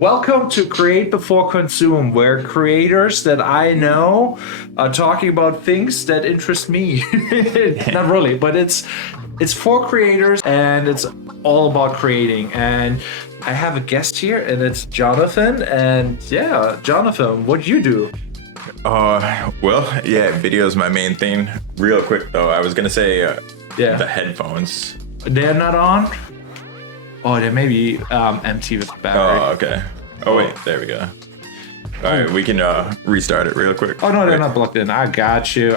Welcome to Create Before Consume, where creators that I know are talking about things that interest me. Not really, but it's for creators and it's all about creating. And I have a guest here, and it's Jonathan. And yeah, Jonathan, what do you do? Video is my main thing. Real quick though, I was gonna say the headphones. They're not on. Oh, they may be empty with battery. Oh, okay. Oh wait, there we go. All right, we can restart it real quick. Oh no, they're not plugged in. I got you.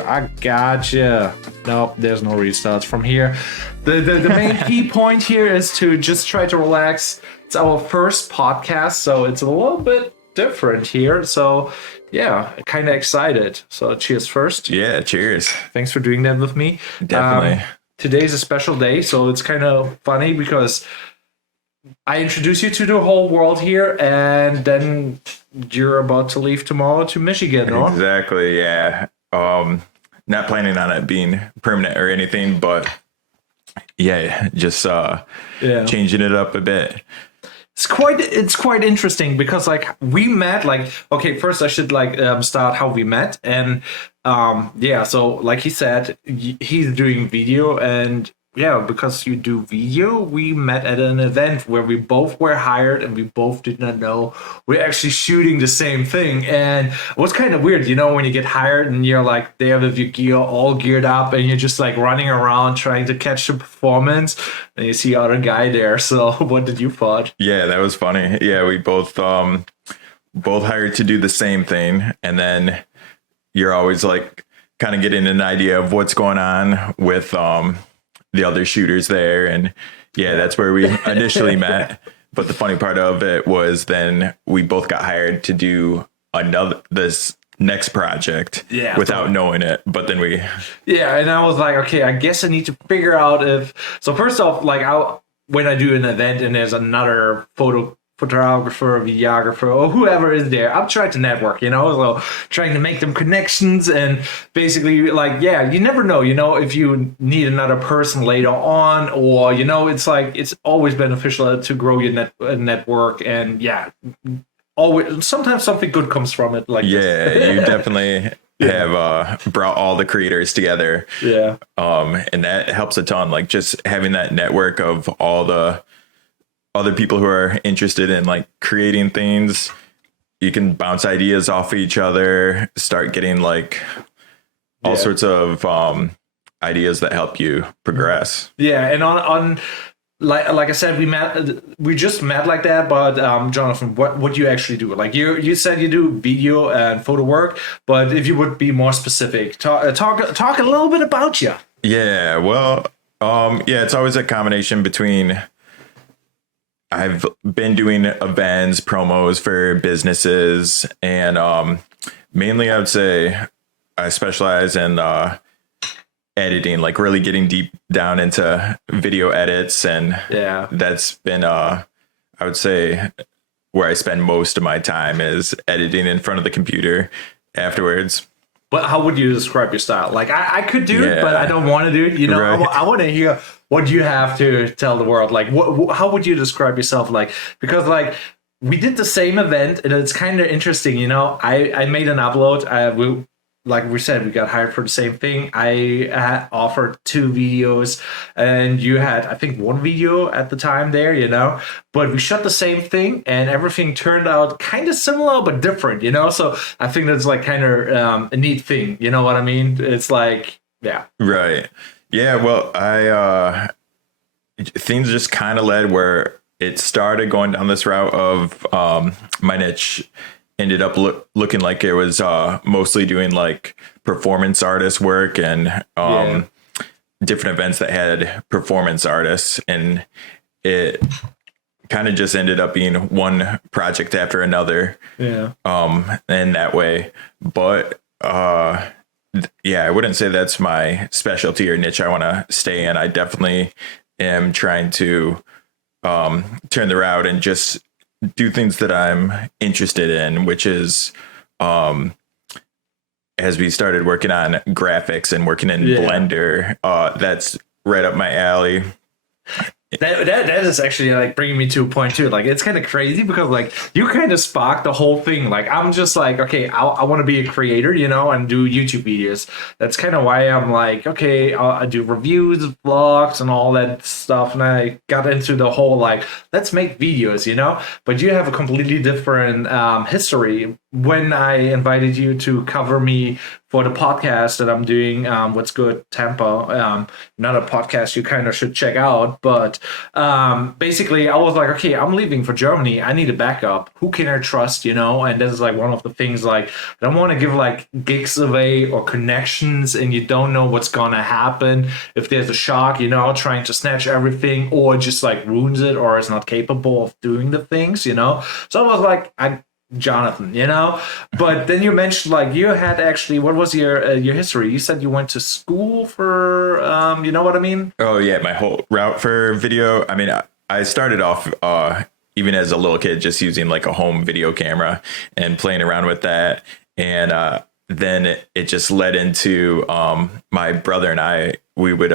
Nope, there's no restarts from here. The main key point here is to just try to relax. It's our first podcast, so it's a little bit different here. So yeah, kind of excited. So cheers first. Yeah, cheers. Thanks for doing that with me. Definitely. Today's a special day, so it's kind of funny because I introduce you to the whole world here, and then you're about to leave tomorrow to Michigan, no? Exactly, yeah. Not planning on it being permanent or anything, but yeah, just changing it up a bit. It's quite interesting because we met okay, first I should start how we met, and so like he said, he's doing video, and yeah, because you do video, we met at an event where we both were hired and we both did not know we're actually shooting the same thing. And it was kind of weird, when you get hired and you're there with your gear all geared up and you're just running around trying to catch the performance, and you see other guy there. So what did you thought? Yeah, that was funny. Yeah, we both hired to do the same thing, and then you're always kind of getting an idea of what's going on with the other shooters there, and yeah, that's where we initially met. But the funny part of it was then we both got hired to do this next project without knowing it. But then and I was like, okay, I guess I need to figure out so first off, when I do an event and there's another photographer, videographer, or whoever is there, I'm trying to network, so trying to make them connections, and basically you never know, if you need another person later on, or it's always beneficial to grow your network, and always sometimes something good comes from it. You definitely have brought all the creators together, and that helps a ton, just having that network of all the other people who are interested in creating things. You can bounce ideas off of each other, start getting all sorts of ideas that help you progress. Yeah, and on like I said, we just met like that. But Jonathan, what do you actually do? You said you do video and photo work, but if you would be more specific, talk a little bit about you. Yeah, well, it's always a combination between I've been doing events, promos for businesses, and mainly I would say I specialize in editing, really getting deep down into video edits, and that's been I would say where I spend most of my time is editing in front of the computer afterwards. But how would you describe your style? I could do it, but I don't want to do it. Right. I want to hear what you have to tell the world. How would you describe yourself? Because we did the same event, and it's kind of interesting. I made an upload. Like we said, we got hired for the same thing. I had offered 2 videos, and you had, I think, 1 video at the time there, but we shot the same thing, and everything turned out kind of similar, but different, so I think that's kind of a neat thing. You know what I mean? It's Right. Yeah. Well, things just kind of led where it started going down this route of my niche ended up looking like it was mostly doing performance artist work and different events that had performance artists, and it kind of just ended up being one project after another in that way. But I wouldn't say that's my specialty or niche I want to stay in. I definitely am trying to turn the route and just do things that I'm interested in, which is as we started working on graphics and working in Blender, that's right up my alley. That is actually like bringing me to a point too. Like it's kind of crazy because like you kind of sparked the whole thing. Like I'm just like, okay, I want to be a creator, and do YouTube videos. That's kind of why I'm like, okay, I do reviews, vlogs, and all that stuff. And I got into the whole like, let's make videos. But you have a completely different history. When I invited you to cover me for the podcast that I'm doing, What's Good Tampa, another podcast you kind of should check out. But basically, I was like, okay, I'm leaving for Germany. I need a backup. Who can I trust, And this is like one of the things, like, I don't want to give like gigs away or connections, and you don't know what's going to happen if there's a shock, trying to snatch everything, or just like ruins it, or is not capable of doing the things, So I was like, Jonathan, but then you mentioned like you had actually, what was your history? You said you went to school for, you know what I mean? Oh yeah, my whole route for video. I mean, I started off even as a little kid just using like a home video camera and playing around with that, and then it just led into my brother and we would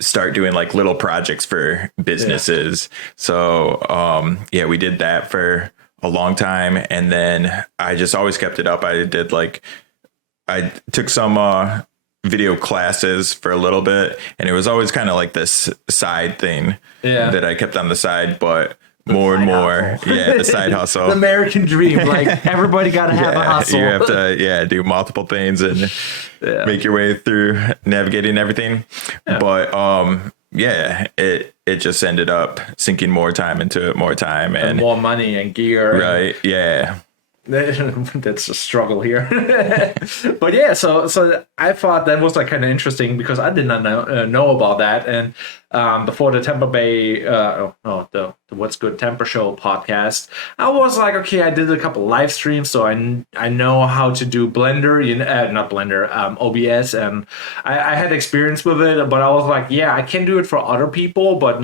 start doing like little projects for businesses. Yeah. So we did that for a long time, and then I just always kept it up. I took some video classes for a little bit, and it was always kind of like this side thing that I kept on the side, but more and more the side hustle. The American dream, like everybody got to have a hustle. You have to do multiple things and make your way through navigating everything. But it just ended up sinking more time into it, and more money and gear. Right. Yeah. That's a struggle here. But yeah, so I thought that was like kind of interesting because I did not know about that. And before the Tampa Bay, the What's Good Tampa Show podcast, I was like, okay, I did a couple live streams, so I know how to do Blender, not Blender, OBS, and I had experience with it. But I was like, yeah, I can do it for other people, but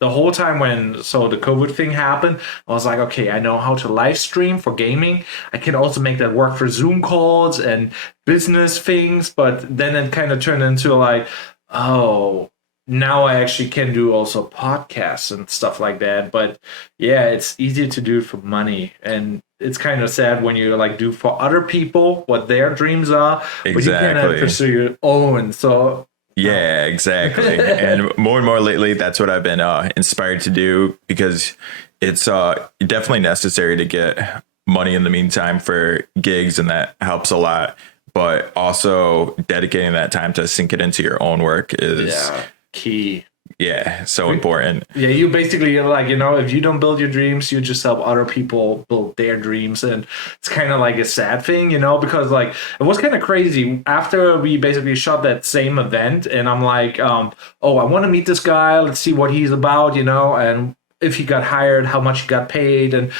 the whole time when the COVID thing happened, I was like, okay, I know how to live stream for gaming. I can also make that work for Zoom calls and business things. But then it kind of turned into like, oh, now I actually can do also podcasts and stuff like that. But yeah, it's easy to do for money. And it's kind of sad when you like do for other people what their dreams are, but you cannot pursue your own. So yeah, exactly. And more lately, that's what I've been inspired to do, because it's definitely necessary to get money in the meantime for gigs, and that helps a lot. But also dedicating that time to sink it into your own work is key. Yeah, so important. Yeah, you basically like, if you don't build your dreams, you just help other people build their dreams. And it's kind of like a sad thing, because like it was kind of crazy after we basically shot that same event. And I'm like, I want to meet this guy. Let's see what he's about, and if he got hired, how much he got paid, and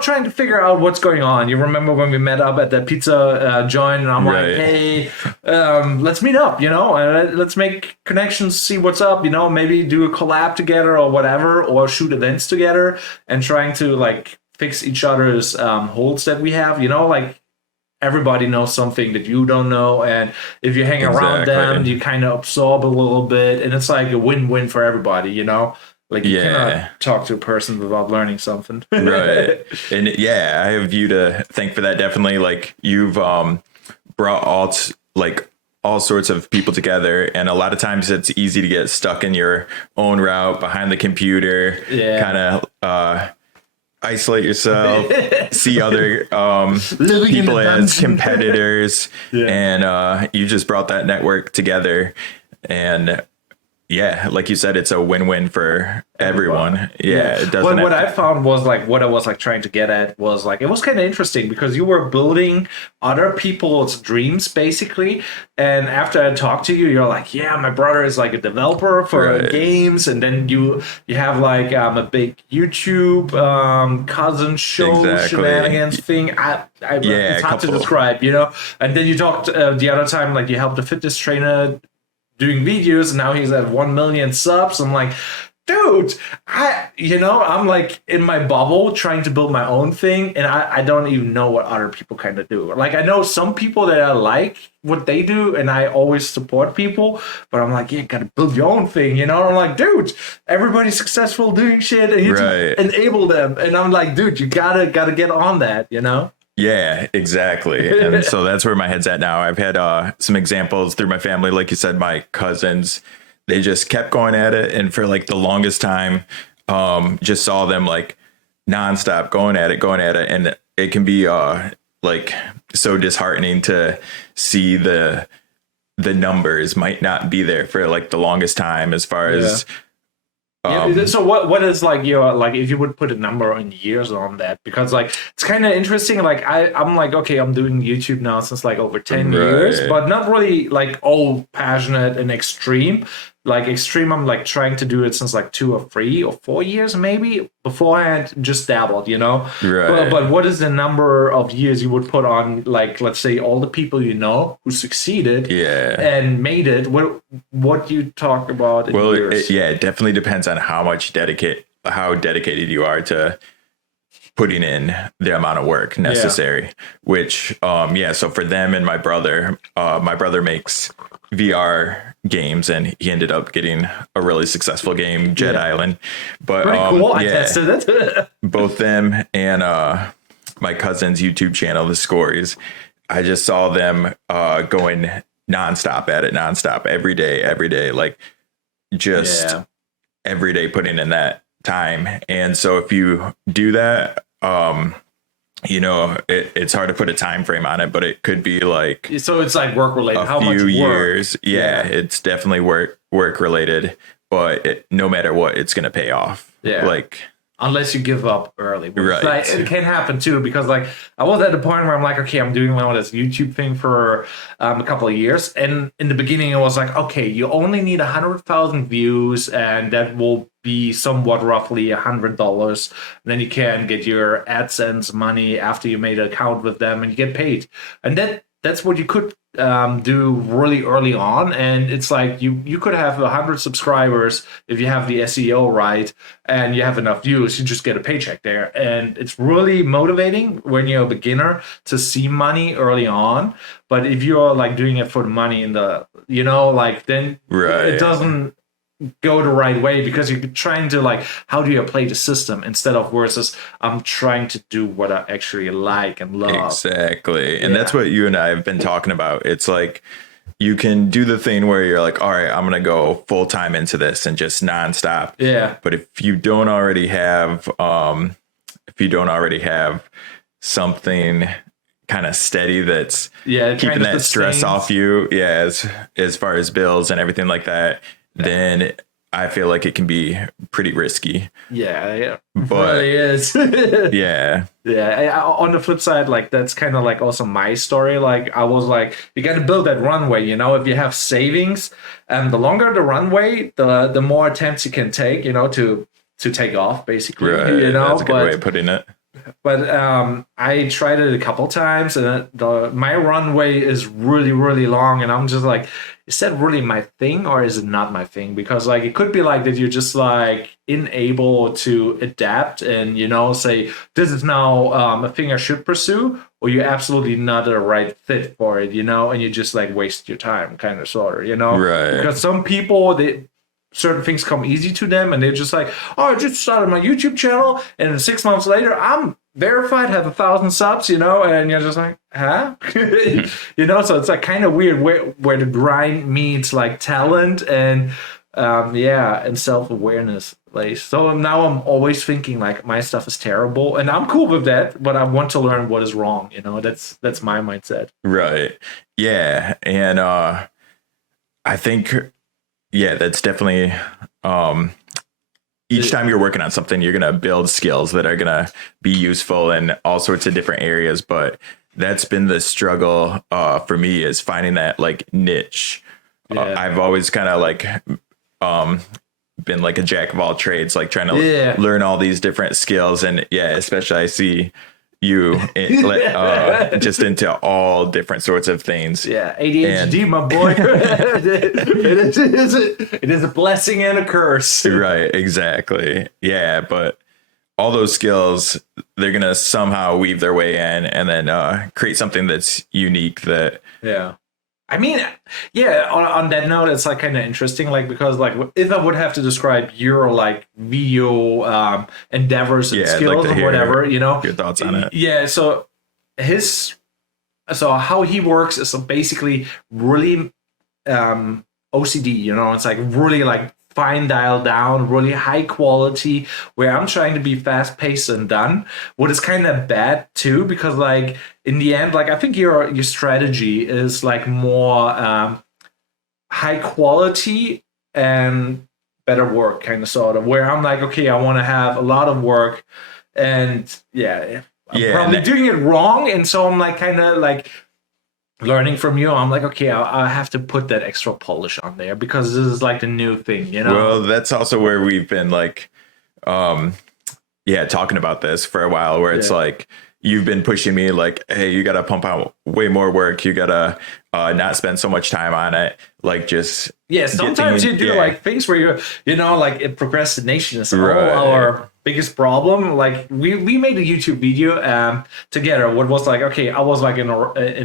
trying to figure out what's going on. You remember when we met up at that pizza joint, and I'm like, hey, let's meet up, and let's make connections, see what's up, maybe do a collab together or whatever, or shoot events together, and trying to like fix each other's holes that we have, like everybody knows something that you don't know, and if you hang around them, you kind of absorb a little bit, and it's like a win-win for everybody, Like you cannot talk to a person without learning something. Right. And I have you to thank for that. Definitely. Like you've brought all sorts of people together. And a lot of times it's easy to get stuck in your own route behind the computer, kind of isolate yourself, see other people as competitors. And you just brought that network together. And like you said, it's a win-win for everyone. It doesn't. Well, what I found was like what I was like trying to get at was like it was kind of interesting because you were building other people's dreams basically. And after I talked to you, you're like, yeah, my brother is like a developer for games, and then you have like a big YouTube cousin show shenanigans thing. It's hard to describe, And then you talked the other time like you helped a fitness trainer doing videos, and now he's at 1 million subs. I'm like, dude, I'm like in my bubble trying to build my own thing, and I don't even know what other people kind of do. Like, I know some people that I like what they do, and I always support people, but I'm like, yeah, gotta build your own thing, And I'm like, dude, everybody's successful doing shit, and you just enable them. And I'm like, dude, you gotta get on that, Yeah, exactly. And so that's where my head's at now. I've had some examples through my family. Like you said, my cousins, they just kept going at it. And for like the longest time, just saw them like nonstop going at it. And it can be like so disheartening to see the numbers might not be there for like the longest time as far as so what is like your, like, if you would put a number in years on that, because like it's kind of interesting. Like I'm like, okay, I'm doing YouTube now since like over 10 years, but not really like all passionate and extreme. Like extreme, I'm like trying to do it since like 2 or 3 or 4 years maybe. Beforehand, just dabbled, Right. But what is the number of years you would put on, like, let's say all the people who succeeded, and made it? What do you talk about in years? It definitely depends on how dedicated you are to putting in the amount of work necessary. Which, so for them and my brother makes VR games, and he ended up getting a really successful game, Jet Island. But pretty cool. I tested it. Both them and my cousin's YouTube channel, The Scories, I just saw them going nonstop at it, every day, like just every day putting in that time. And so if you do that, it's hard to put a time frame on it, but it could be like, so it's like work related. How much years? Yeah, it's definitely work related, but no matter what, it's going to pay off. Yeah. Like, unless you give up early. Right. Like, it can happen too, because like I was at the point where I'm like, okay, I'm doing this YouTube thing for a couple of years. And in the beginning, it was like, okay, you only need 100,000 views, and that will be somewhat roughly $100. And then you can get your AdSense money after you made an account with them, and you get paid. And that's what you could do really early on. And it's like you could have 100 subscribers if you have the SEO right and you have enough views, you just get a paycheck there. And it's really motivating when you're a beginner to see money early on. But if you're like doing it for the money in the, then it doesn't go the right way, because you're trying to like, how do you play the system, instead of versus I'm trying to do what I actually like and love. Exactly. And that's what you and I have been talking about. It's like you can do the thing where you're like, all right, I'm going to go full time into this and just nonstop. Yeah. But if you don't already have something kind of steady that's keeping that stress off you, as far as bills and everything like that, then I feel like it can be pretty risky. Yeah, but it really is. On the flip side, like that's kind of like also my story. Like I was like, you got to build that runway. If you have savings, the longer the runway, the more attempts you can take. To take off, basically. Right. That's a good way of putting it. But I tried it a couple times, and my runway is really, really long, and I'm just like, is that really my thing, or is it not my thing? Because like it could be like that you're just like unable to adapt and say this is now a thing I should pursue, or you're absolutely not the right fit for it, and you just like waste your time, kind of sort of, Right. Because some people, certain things come easy to them, and they're just like, oh, I just started my YouTube channel, and 6 months later I'm verified, have 1,000 subs, and you're just like, huh? So it's like kind of weird where the grind meets like talent and and self-awareness. Like, so now I'm always thinking like my stuff is terrible, and I'm cool with that, but I want to learn what is wrong. That's my mindset. Right. Yeah. And I think that's definitely each time you're working on something, you're going to build skills that are going to be useful in all sorts of different areas. But that's been the struggle for me, is finding that like niche. I've always kind of like been like a jack of all trades, like trying to learn all these different skills. And especially I see you just into all different sorts of things. Yeah, ADHD, my boy. It is a blessing and a curse. Right, exactly. Yeah, but all those skills, they're gonna somehow weave their way in and then create something that's unique. Yeah. I mean, yeah, on that note, it's like kind of interesting, like, because like if I would have to describe your like video endeavors and Yeah, I'd skills like to or whatever, hear your thoughts on it. Yeah, so how he works is basically really OCD, it's like really like fine dialed down, really high quality, where I'm trying to be fast paced and done. What is kind of bad too, because like in the end, like I think your strategy is like more high quality and better work, kind of sort of, where I'm like, okay, I want to have a lot of work, and I'm probably doing it wrong, and so I'm like kind of like learning from you. I'm like, okay, I have to put that extra polish on there because this is like the new thing, Well, that's also where we've been like, talking about this for a while, where it's like you've been pushing me like, hey, you got to pump out way more work. You got to not spend so much time on it. Like just sometimes you do like things where like procrastination is our biggest problem. Like we made a YouTube video together. What was like, okay, I was like in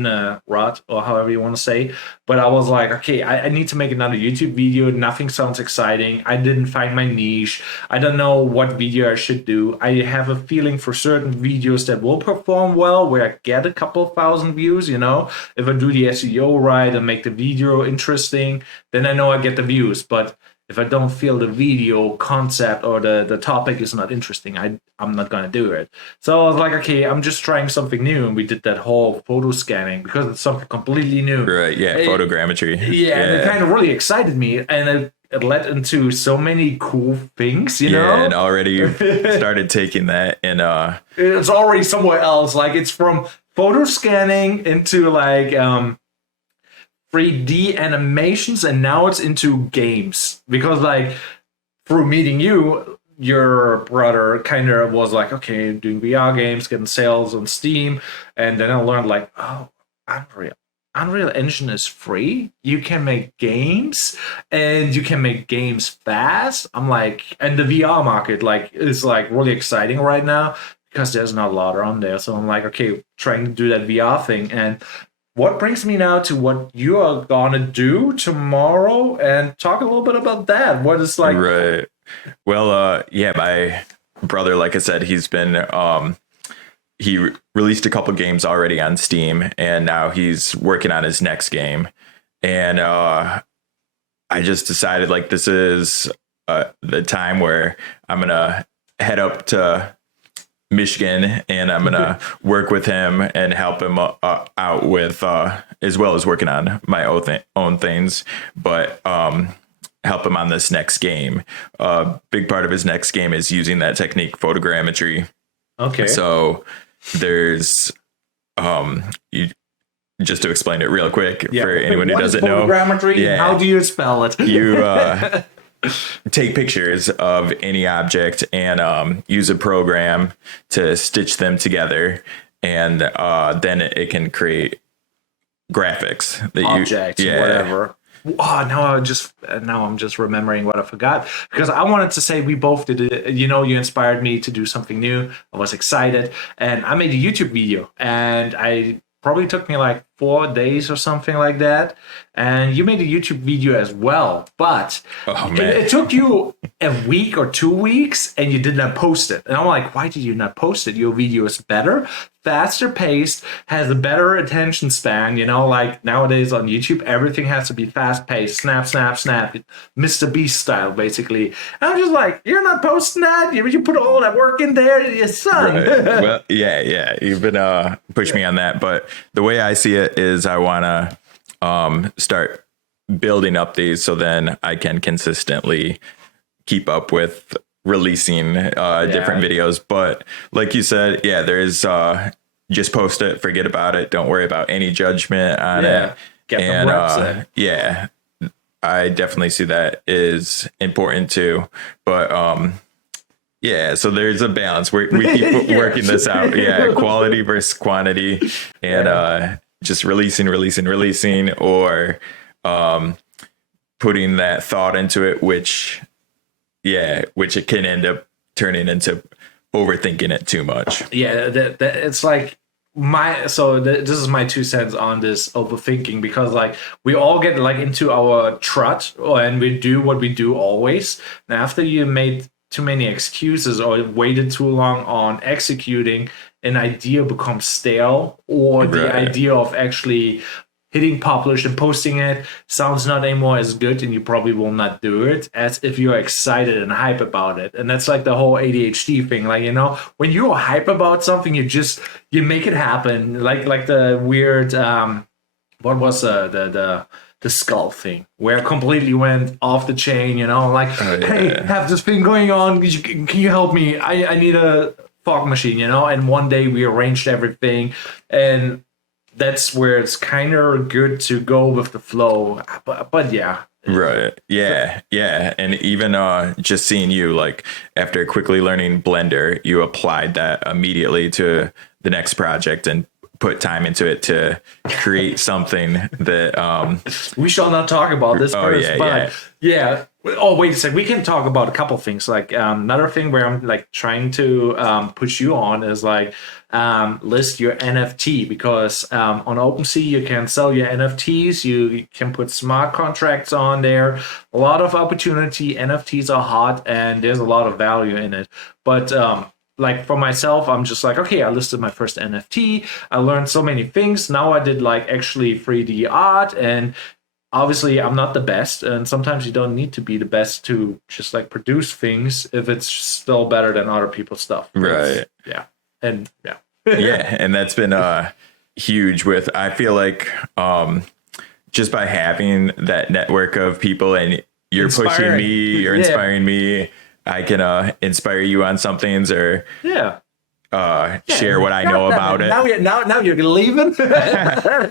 a rut, or however you want to say, but I was like, okay, I need to make another YouTube video. Nothing sounds exciting. I didn't find my niche. I don't know what video I should do. I have a feeling for certain videos that will perform well, where I get a couple thousand views. If I do the SEO right and make the video interesting, then I know I get the views. But if I don't feel the video concept or the topic is not interesting, I'm not gonna do it. So I was like, okay, I'm just trying something new, and we did that whole photo scanning because it's something completely new. Right? Yeah, photogrammetry. Yeah, and it kind of really excited me, and it led into so many cool things, Yeah, and already you've started taking that, and it's already somewhere else. Like it's from photo scanning into like 3D animations, and now it's into games, because like through meeting you, your brother kind of was like, okay, doing VR games, getting sales on Steam, and then I learned like, oh, Unreal Engine is free. You can make games, and you can make games fast. I'm like, and the VR market like is like really exciting right now because there's not a lot on there. So I'm like, okay, trying to do that VR thing. And what brings me now to what you are gonna do tomorrow, and talk a little bit about that. What is like, right? Well, my brother, like I said, he's been he released a couple games already on Steam, and now he's working on his next game. And I just decided like this is the time where I'm gonna head up to Michigan, and I'm gonna work with him and help him out with as well as working on my own things, but help him on this next game. Big part of his next game is using that technique, photogrammetry. Okay. So there's just to explain it real quick for anyone who doesn't know, photogrammetry, how do you spell it? You take pictures of any object and use a program to stitch them together, and then it can create graphics that objects, whatever. Oh, now I'm just remembering what I forgot, because I wanted to say we both did it. You inspired me to do something new. I was excited, and I made a YouTube video, and I probably took me like 4 days or something like that. And you made a YouTube video as well, but it took you a week or 2 weeks, and you did not post it. And I'm like, why did you not post it? Your video is better, faster paced, has a better attention span. Like nowadays on YouTube, everything has to be fast paced, snap, snap, snap, Mr. Beast style, basically. And I'm just like, you're not posting that? You put all that work in there, your son. Right. Well, yeah. You've been pushing me on that, but the way I see it is I want to start building up these so then I can consistently keep up with releasing different videos. But like you said, there's just post it, forget about it, don't worry about any judgment on it. Get the reps in. I definitely see that is important too. But Yeah, so there's a balance. We keep working this out. Yeah, quality versus quantity, and just releasing, or putting that thought into it, which it can end up turning into overthinking it too much. Yeah, that it's like this is my 2 cents on this overthinking, because like we all get like into our trot and we do what we do always. And after you made too many excuses or waited too long on executing, an idea becomes stale, or the idea of actually hitting publish and posting it sounds not anymore as good, and you probably will not do it as if you're excited and hype about it. And that's like the whole ADHD thing. Like, when you're hype about something, you make it happen. Like the weird, what was the skull thing, where it completely went off the chain, hey, have this thing going on. Can you help me? I need a fog machine, and one day we arranged everything, and that's where it's kind of good to go with the flow. But yeah. Right. Yeah. Yeah. And even just seeing you, like, after quickly learning Blender, you applied that immediately to the next project and put time into it to create something that we shall not talk about this first, yeah. Oh, wait a second. We can talk about a couple things. Like another thing where I'm like trying to push you on is like list your NFT, because on OpenSea you can sell your NFTs. You can put smart contracts on there. A lot of opportunity. NFTs are hot and there's a lot of value in it. But like for myself, I'm just like, okay, I listed my first NFT. I learned so many things. Now I did like actually 3D art, and obviously I'm not the best, and sometimes you don't need to be the best to just like produce things if it's still better than other people's stuff. Right. Yeah. And yeah. Yeah. And that's been huge with, I feel like just by having that network of people, and you're pushing me, you're inspiring me. I can inspire you on some things, or share what I know about it. Now you're leaving.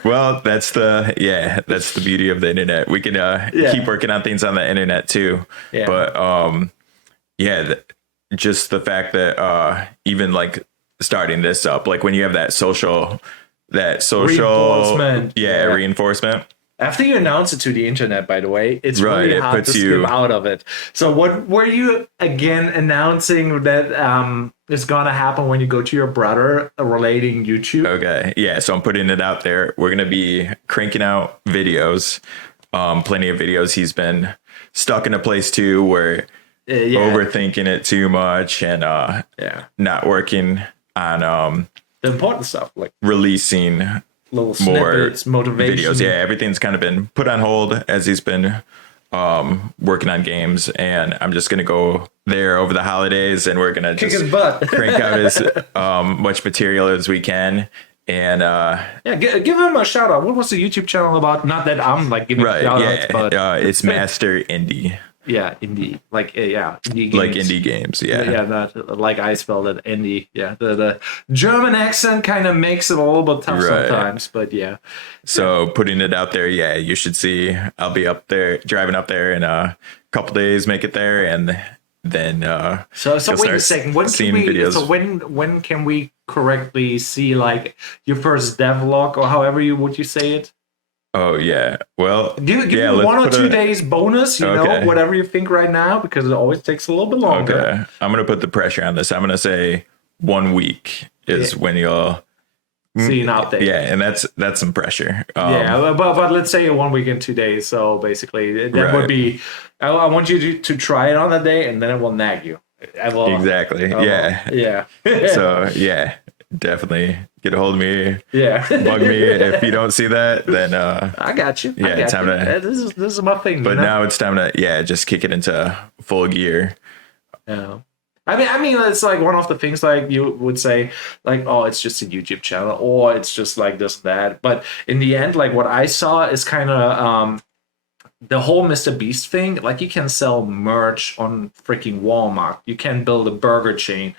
Well, that's the beauty of the internet. We can keep working on things on the internet too. Yeah. But just the fact that even like starting this up, like when you have that social reinforcement. Reinforcement. After you announce it to the internet, by the way, it's really hard to skip out of it. So what were you again announcing that is going to happen when you go to your brother relating YouTube? Okay. Yeah. So I'm putting it out there. We're going to be cranking out videos, plenty of videos. He's been stuck in a place too where overthinking it too much and not working on the important stuff, like releasing little snippets, motivation videos. Yeah, everything's kind of been put on hold as he's been working on games, and I'm just gonna go there over the holidays, and we're gonna kick his butt, crank out as much material as we can, and give him a shout out. What was the YouTube channel about? Not that I'm like giving shout outs, but it's Master Indie. Yeah, indie, like indie games. Like indie games, not like I spelled it, indie. Yeah, the German accent kind of makes it a little bit tough sometimes, but yeah. So putting it out there, you should see. I'll be up there, driving up there in a couple days, make it there, and then. So wait a second. When can we correctly see like your first devlog, or however would you say it? Oh, yeah. Well, give me 1 or 2 days bonus, know, whatever you think right now, because it always takes a little bit longer. Okay. I'm going to put the pressure on this. I'm going to say 1 week is when you'll see an update. Yeah, and that's some pressure. But let's say 1 week and 2 days. So basically, that would be, I want you to try it on that day, and then it will nag you. Exactly. Yeah. So, definitely get a hold of me. Yeah. Bug me. If you don't see that, then I got you. Yeah, it's time to. This is my thing. But now it's time to just kick it into full gear. Yeah. I mean, it's like one of the things like you would say, like, oh, it's just a YouTube channel, or it's just like this, that. But in the end, like what I saw is kind of the whole Mr. Beast thing. Like you can sell merch on freaking Walmart. You can build a burger chain.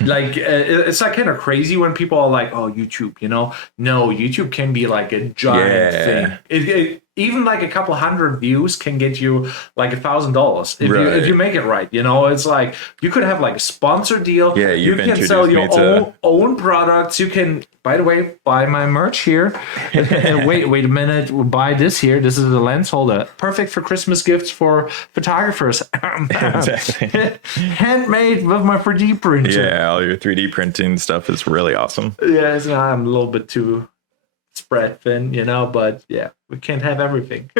Like it's like kind of crazy when people are like, oh, YouTube, No, YouTube can be like a giant thing. even like a couple hundred views can get you like $1,000 if you make it right. You know, it's like you could have like a sponsor deal. Yeah, you can sell your own products. You can, by the way, buy my merch here. wait a minute, we'll buy this here. This is a lens holder, perfect for Christmas gifts for photographers. Exactly. Handmade with my 3D printer. Yeah, all your 3D printing stuff is really awesome. Yeah, I'm a little bit too spread thin, you know, but yeah, we can't have everything.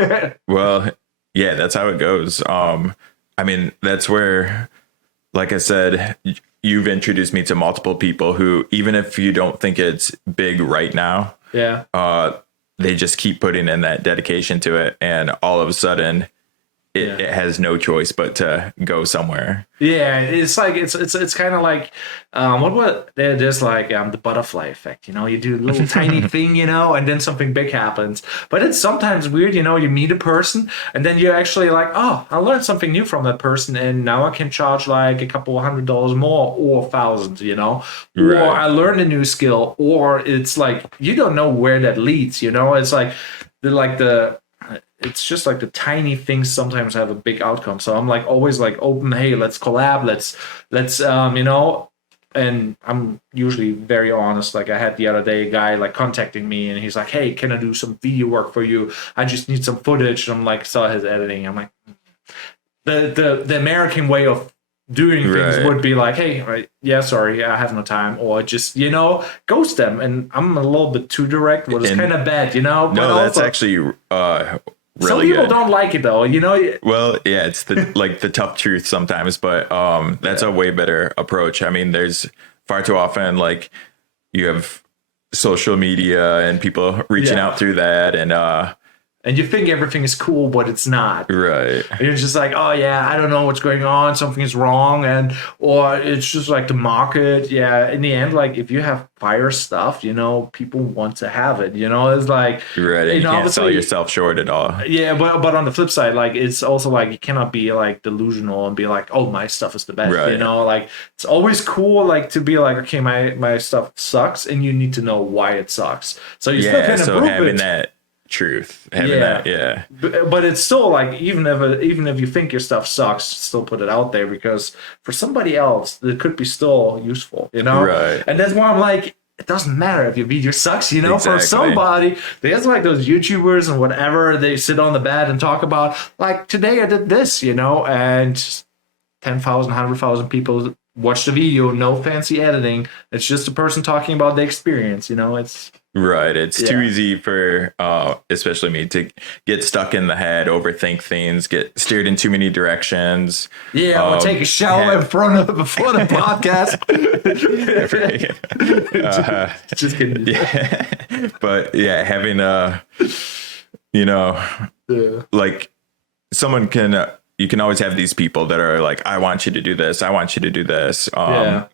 Well, yeah, that's how it goes. I mean, that's where, like I said, you've introduced me to multiple people who, even if you don't think it's big right now, they just keep putting in that dedication to it, and all of a sudden it has no choice but to go somewhere. Yeah, it's like it's kind of like there's like the butterfly effect, you know. You do a little tiny thing, you know, and then something big happens. But it's sometimes weird, you know. You meet a person and then you're actually like, oh, I learned something new from that person, and now I can charge like a couple $100 more or thousands, you know. Right. Or I learned a new skill, or it's like you don't know where that leads, you know. It's like it's just like the tiny things sometimes have a big outcome. So I'm like always like open, hey, let's collab, let's you know, and I'm usually very honest. Like I had the other day a guy like contacting me and he's like, hey, can I do some video work for you? I just need some footage. And I'm like, saw his editing. I'm like, the American way of doing things would be like, hey, yeah, sorry, I have no time, or just, you know, ghost them. And I'm a little bit too direct, but it's kind of bad, you know. No, but that's also, actually really some people good. Don't like it though, you know. Well, yeah, it's the like the tough truth sometimes, but that's a way better approach. I mean, there's far too often like you have social media and people reaching out through that, and you think everything is cool, but it's not. Right. And you're just like, oh yeah, I don't know what's going on. Something is wrong. Or it's just like the market. Yeah. In the end, like if you have fire stuff, you know, people want to have it, you know, it's like, right. And you can't sell yourself short at all. Yeah. But on the flip side, like it's also like, you cannot be like delusional and be like, oh, my stuff is the best, you know, like it's always cool, like to be like, okay, my stuff sucks, and you need to know why it sucks. So you still can improve having that truth, but it's still like, even if you think your stuff sucks, still put it out there, because for somebody else it could be still useful, you know. Right. And that's why I'm like, it doesn't matter if your video sucks, you know. Exactly. For somebody, there's like those YouTubers and whatever, they sit on the bed and talk about like, today I did this, you know, and 10,000 100,000 people watch the video, no fancy editing, it's just a person talking about the experience, you know. It's right. It's too easy for, especially me, to get stuck in the head, overthink things, get steered in too many directions. Yeah, I'll take a shower before the podcast. Just kidding. Yeah. But yeah, having you know, like someone can. You can always have these people that are like, I want you to do this. I want you to do this.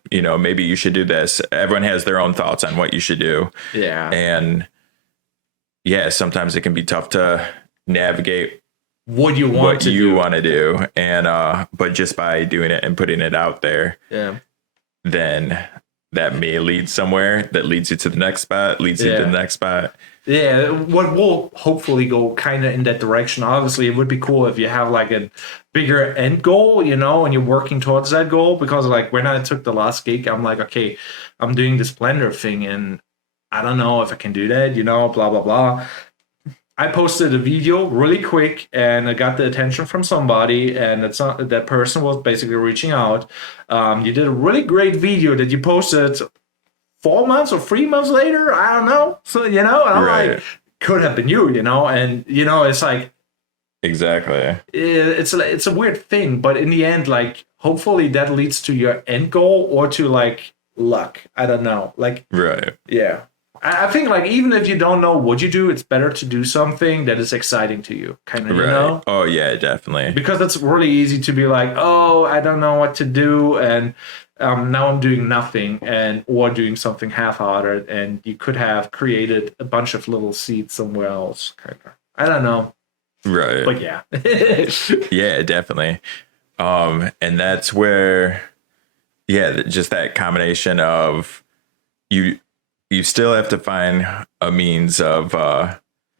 You know, maybe you should do this. Everyone has their own thoughts on what you should do. Yeah. And yeah, sometimes it can be tough to navigate what you want to do. And, but just by doing it and putting it out there, then that may lead somewhere, that leads you to the next spot, leads you to the next spot. Yeah, what will hopefully go kind of in that direction. Obviously, it would be cool if you have like a bigger end goal, you know, and you're working towards that goal. Because like when I took the last gig, I'm like, okay, I'm doing this Blender thing, and I don't know if I can do that, you know, blah, blah, blah. I posted a video really quick, and I got the attention from somebody, and that person was basically reaching out. You did a really great video that you posted 4 months or 3 months later, I don't know. So, you know, and I'm like, could have been you know, and, you know, it's like. Exactly. It's a weird thing, but in the end, like, hopefully that leads to your end goal or to, like, luck. I don't know. Like, right. Yeah. I think, like, even if you don't know what you do, it's better to do something that is exciting to you, kind of, you know? Oh, yeah, definitely. Because it's really easy to be like, oh, I don't know what to do, and now I'm doing nothing, or doing something half-hearted, and you could have created a bunch of little seeds somewhere else, kind of. I don't know. Right. But yeah. Yeah, definitely. And that's where, just that combination of you still have to find a means of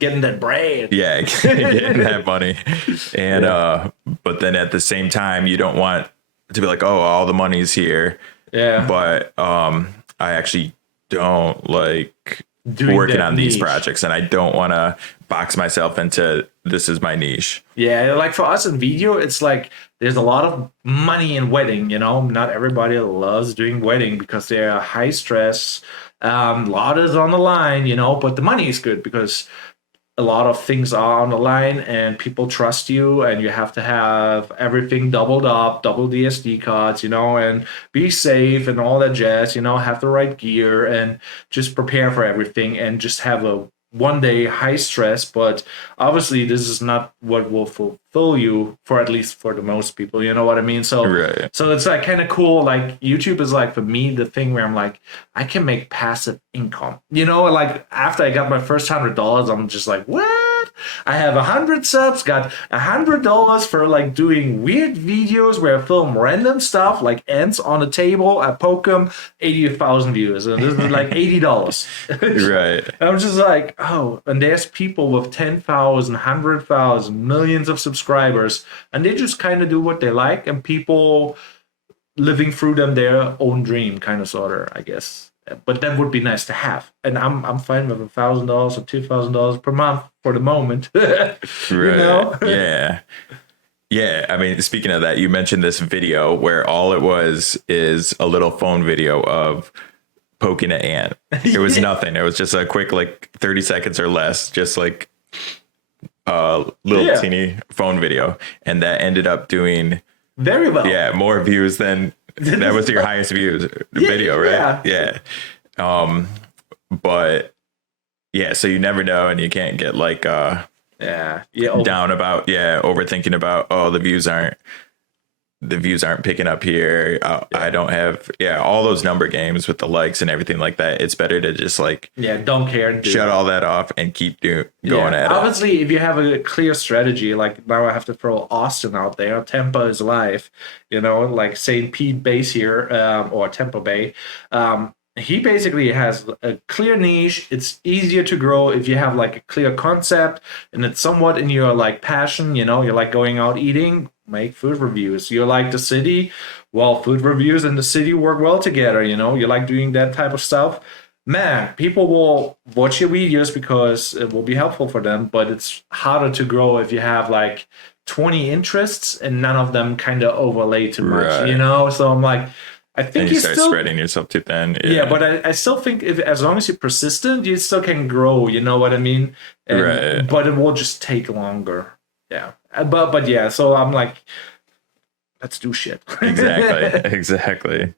getting that bread. Yeah, getting that money. And but then at the same time, you don't want to be like, oh, all the money's here. Yeah. But I actually don't like Doing working that on these niche. projects, and I don't want to box myself into this is my niche. Yeah, like for us in video, it's like there's a lot of money in wedding, you know. Not everybody loves doing wedding because they're high stress. A lot is on the line, you know, but the money is good because a lot of things are on the line and people trust you, and you have to have everything doubled up, double the SD cards, you know, and be safe and all that jazz, you know, have the right gear and just prepare for everything and just have a 1 day high stress. But obviously this is not what will fulfill you, for at least for the most people, you know what I mean? So Right. so it's like kind of cool. Like YouTube is like for me the thing where I'm like, I can make passive income, you know. Like after I got my first $100, I'm just like, what? I have 100 subs, got $100 for like doing weird videos where I film random stuff like ants on a table, I poke them, 80,000 views, and this is like $80. Right. I'm just like, oh, and there's people with 10,000, 100,000, millions of subscribers, and they just kind of do what they like, and people living through them their own dream, kind of, sort of, I guess. But that would be nice to have, and I'm fine with $1,000 or $2,000 per month for the moment. Right. You know? Yeah. Yeah. I mean, speaking of that, you mentioned this video where all it was is a little phone video of poking an ant. It was nothing. It was just a quick, like 30 seconds or less, just like a little teeny phone video. And that ended up doing very well. Yeah. More views than that was your highest views video, right? Yeah. But yeah, so you never know, and you can't get like down about overthinking about, oh, the views aren't picking up here. I don't have all those number games with the likes and everything like that. It's better to just like don't care, shut all that off and keep going at it. Obviously, if you have a clear strategy, like now I have to throw Austin out there. Tampa is live, you know, like St. Pete base here, or Tampa Bay. He basically has a clear niche. It's easier to grow if you have like a clear concept and it's somewhat in your like passion, you know, you're like going out eating, make food reviews. You like the city, well, food reviews and the city work well together, you know, you like doing that type of stuff. Man, people will watch your videos because it will be helpful for them, but it's harder to grow if you have like 20 interests and none of them kind of overlay too much, you know? So I'm like, I think you start spreading yourself too thin. Yeah, but I still think if as long as you're persistent, you still can grow. You know what I mean? And, but it will just take longer. Yeah, but yeah. So I'm like, let's do shit. Exactly.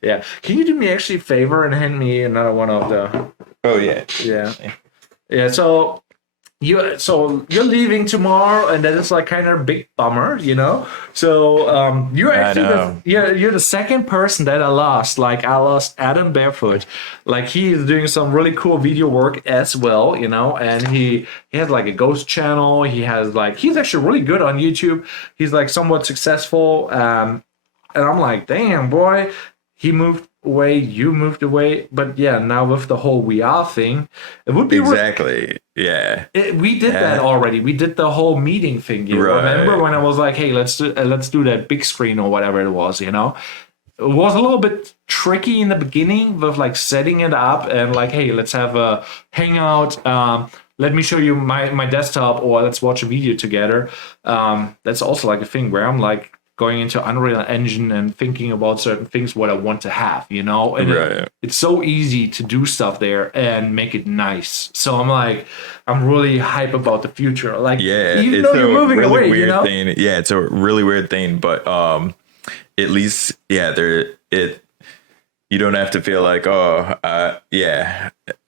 Yeah. Can you do me actually a favor and hand me another one of the? Oh yeah. Yeah. So you're leaving tomorrow, and that is like kind of a big bummer, you know. So you're actually you're the second person that I lost. Like I lost Adam Barefoot. Like he's doing some really cool video work as well, you know. And he has like a ghost channel. He's actually really good on YouTube. He's like somewhat successful. And I'm like, damn boy, he moved away, you moved away, but yeah, now with the whole VR thing, it would be we did that already. We did the whole meeting thing. You remember when I was like, hey, let's do that big screen or whatever it was, you know? It was a little bit tricky in the beginning with like setting it up and like, hey, let's have a hangout. Let me show you my desktop, or let's watch a video together. That's also like a thing where I'm like going into Unreal Engine and thinking about certain things, what I want to have, you know? And it's so easy to do stuff there and make it nice. So I'm like, I'm really hype about the future. Like, even though you're moving away, you know? Yeah, it's a really weird thing, but at least, you don't have to feel like,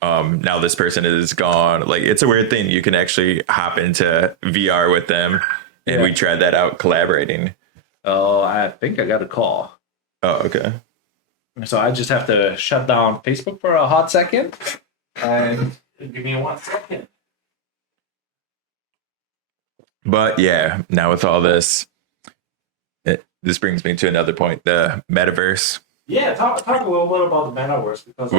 now this person is gone. Like, it's a weird thing. You can actually hop into VR with them, and we tried that out collaborating. Oh, I think I got a call. Oh, okay. So I just have to shut down Facebook for a hot second. And give me 1 second. But yeah, now with all this, this brings me to another point, the metaverse. Yeah, talk a little bit about the metaverse because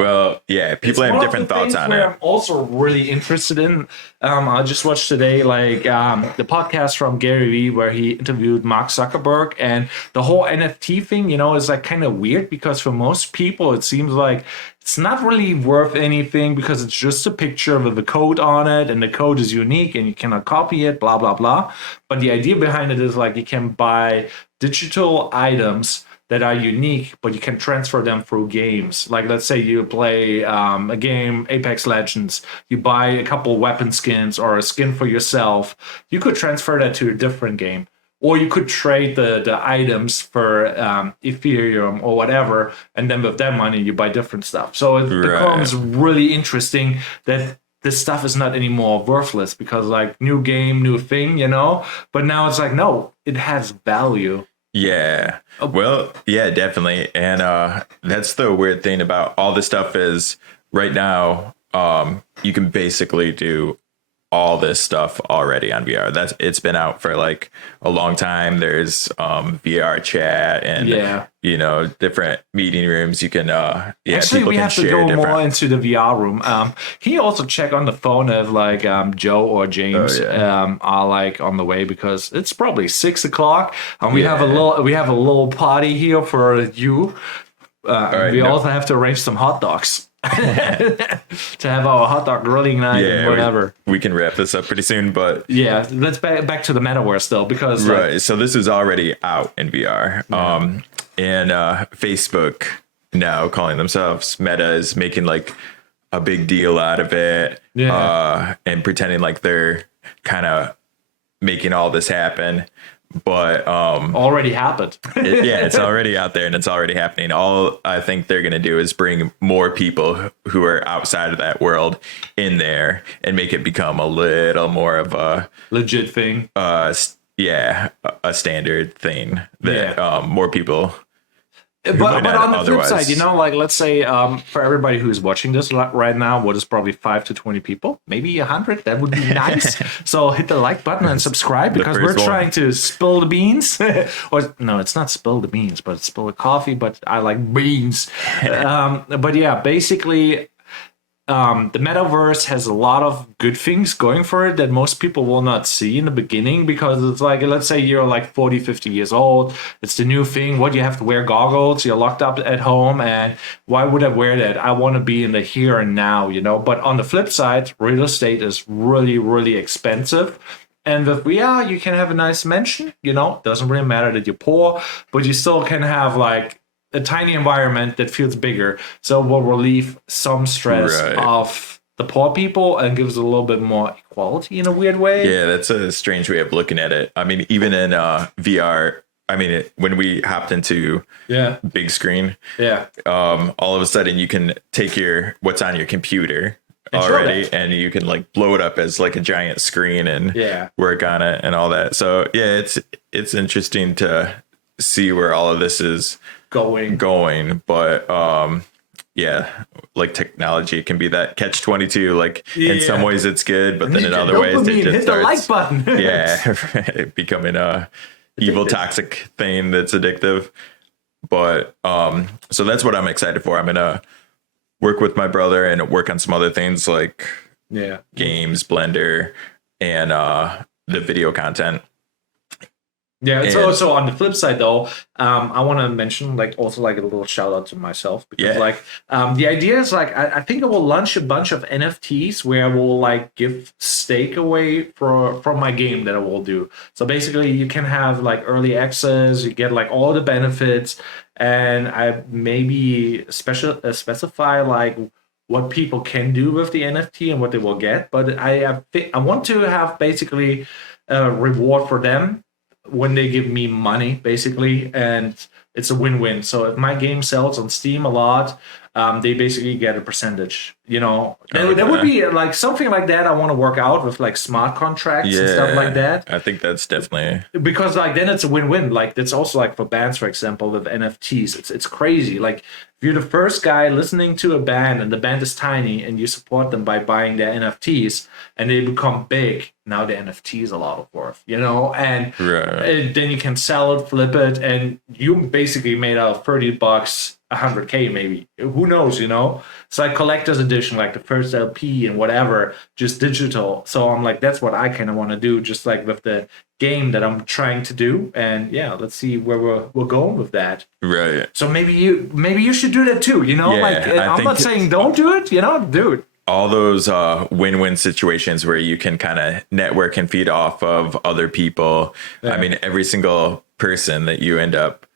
people have different thoughts on it. I'm also really interested in. I just watched today the podcast from Gary Vee where he interviewed Mark Zuckerberg, and the whole NFT thing, is like kind of weird because for most people it seems like it's not really worth anything because it's just a picture with a code on it, and the code is unique and you cannot copy it, blah blah blah. But the idea behind it is like you can buy digital items that are unique, but you can transfer them through games. Like, let's say you play a game, Apex Legends, you buy a couple weapon skins or a skin for yourself. You could transfer that to a different game. Or you could trade the items for Ethereum or whatever, and then with that money, you buy different stuff. So it becomes really interesting that this stuff is not anymore worthless because, like, new game, new thing, But now it's like, no, it has value. Yeah. Well, yeah, definitely. And that's the weird thing about all this stuff is right now, you can basically do all this stuff already on VR. It's been out for like a long time. There's VR chat and different meeting rooms. You can actually we have to go more into the VR room. Can you also check on the phone if like Joe or James are like on the way, because it's probably 6:00 and we have a little party here for you. We also have to arrange some hot dogs. To have our hot dog grilling night and whatever. We can wrap this up pretty soon, but let's back to the metaverse though, because so this is already out in VR. And Facebook now calling themselves Meta is making like a big deal out of it, and pretending like they're kind of making all this happen. But already happened. It's already out there and it's already happening. All I think they're going to do is bring more people who are outside of that world in there and make it become a little more of a legit thing. A standard thing that more people. But on the flip side, like, let's say for everybody who's watching this right now, what is probably 5 to 20 people, maybe 100, that would be nice. So hit the like button and subscribe, because we're trying to spill the beans. Or no, it's not spill the beans, but it's spill the coffee, but I like beans. But yeah, basically, the metaverse has a lot of good things going for it that most people will not see in the beginning, because it's like, let's say you're like 40, 50 years old. It's the new thing. What, you have to wear goggles? You're locked up at home. And why would I wear that? I want to be in the here and now, But on the flip side, real estate is really, really expensive. And with VR, you can have a nice mansion, Doesn't really matter that you're poor, but you still can have like a tiny environment that feels bigger, so will relieve some stress of the poor people and gives a little bit more equality in a weird way. Yeah, that's a strange way of looking at it. I mean, even in VR, when we hopped into big screen, all of a sudden you can take what's on your computer already and you can like blow it up as like a giant screen and work on it and all that. So it's interesting to see where all of this is going, but like technology can be that catch-22. Like in some ways it's good, but then in other ways it just hit the like button. Becoming a evil toxic thing that's addictive. But so that's what I'm excited for. I'm gonna work with my brother and work on some other things like games, Blender, and the video content. Yeah, it's also on the flip side though, I want to mention like also like a little shout out to myself, because like the idea is like I think I will launch a bunch of NFTs where I will like give stake away from my game that I will do. So basically you can have like early access, you get like all the benefits, and I maybe specify like what people can do with the NFT and what they will get. But I want to have basically a reward for them when they give me money, basically, and it's a win-win. So if my game sells on Steam a lot, they basically get a percentage. That would be like something like that. I want to work out with like smart contracts and stuff like that. I think that's definitely, because like then it's a win-win. Like that's also like for bands, for example, with NFTs. It's crazy. Like if you're the first guy listening to a band and the band is tiny and you support them by buying their NFTs and they become big, now the NFT is a lot of worth, you know, and Right. then you can sell it, flip it, and you basically made out $30, 100K maybe. Who knows, you know? It's like collector's edition, like the first LP and whatever, just digital. So I'm like, that's what I kind of want to do, just like with the game that I'm trying to do. And yeah, let's see where we're going with that. Right. So maybe you should do that too, you know? Yeah, like I I'm not think saying don't do it, you know, do it. all those win-win situations where you can kind of network and feed off of other people. Yeah. I mean, every single person that you end up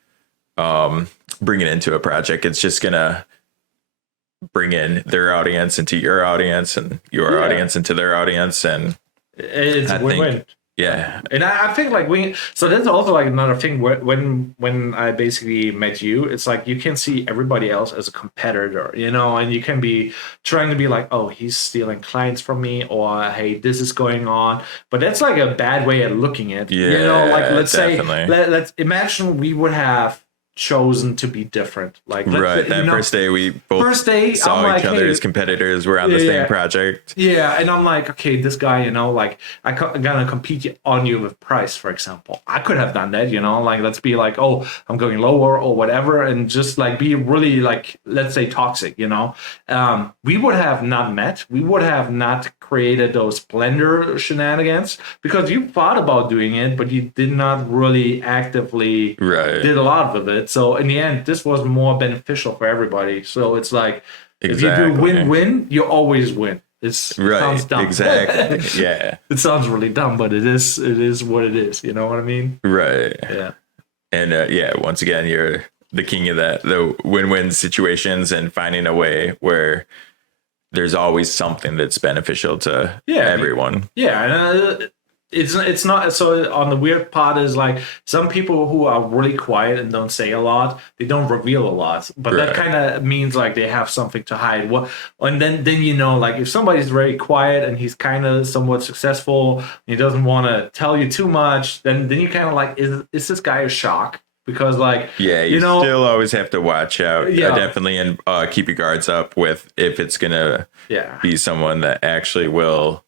bringing into a project, it's just gonna bring in their audience into your audience and your audience into their audience, and It's I win-win. think, yeah, And I think like so that's also like another thing when I basically met you, it's like you can see everybody else as a competitor, you know, and you can be trying to be like, oh, he's stealing clients from me, or hey, this is going on. But that's like a bad way of looking at it. Yeah, You know, like let's definitely. say let's imagine we would have chosen to be different. Like right. That first day we both saw I'm like, each other hey, as competitors. We're on the same project. yeah, and I'm like, okay, this guy, you know, like I'm gonna compete on you with price, for example. I could have done that, you know, like let's be like, oh, I'm going lower or whatever, and just like be really like, let's say toxic, you know. We would have not met. We would have not created those Blender shenanigans because you thought about doing it, but you did not really actively did a lot of it. So in the end, this was more beneficial for everybody. So it's like, if you do win-win, you always win. It sounds dumb. Exactly. Yeah. It sounds really dumb, but it is what it is. You know what I mean? Right. Yeah. And yeah, once again, you're the king of that, the win-win situations, and finding a way where there's always something that's beneficial to everyone. Yeah. And it's not so on the weird part is like some people who are really quiet and don't say a lot, they don't reveal a lot, but that kind of means like they have something to hide. What and then you know, like if somebody's very quiet and he's kind of somewhat successful and he doesn't want to tell you too much, then you kind of like, is this guy a shock? Because like, you know, still always have to watch out, definitely, and keep your guards up with if it's gonna be someone that actually will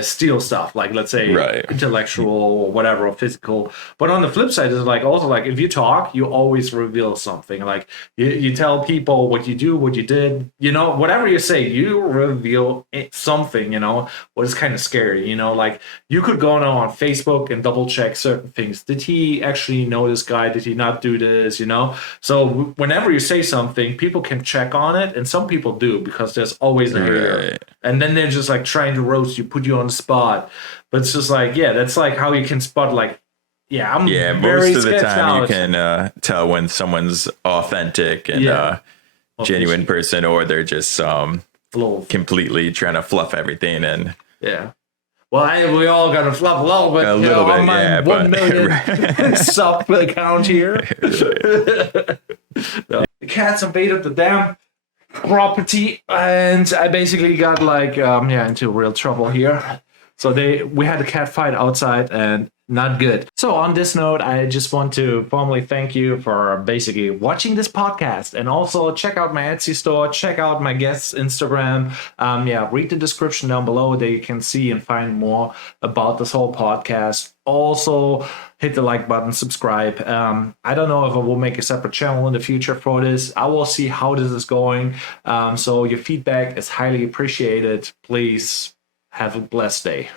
steal stuff, like let's say intellectual or whatever, or physical. But on the flip side is like also like if you talk, you always reveal something. Like you tell people what you do, what you did, you know, whatever you say, you reveal something, you know, what is kind of scary, you know, like you could go now on Facebook and double check certain things. Did he actually know this guy? Did he not do this? You know, so whenever you say something, people can check on it, and some people do because there's always an error. And then they're just like trying to roast you, put you on the spot. But it's just like, that's like how you can spot like, I'm very most of the time out. you can tell when someone's authentic and genuine person, or they're just completely trying to fluff everything. And well, we all got to fluff a little bit. A little bit, my 1 million sub account here. The cats invaded the damn property, and I basically got like into real trouble here. So we had a cat fight outside, and not good. So on this note, I just want to formally thank you for basically watching this podcast, and also check out my Etsy store, check out my guest's Instagram. Read the description down below that you can see and find more about this whole podcast. Also, hit the like button, subscribe. I don't know if I will make a separate channel in the future for this. I will see how this is going. So your feedback is highly appreciated. Please have a blessed day.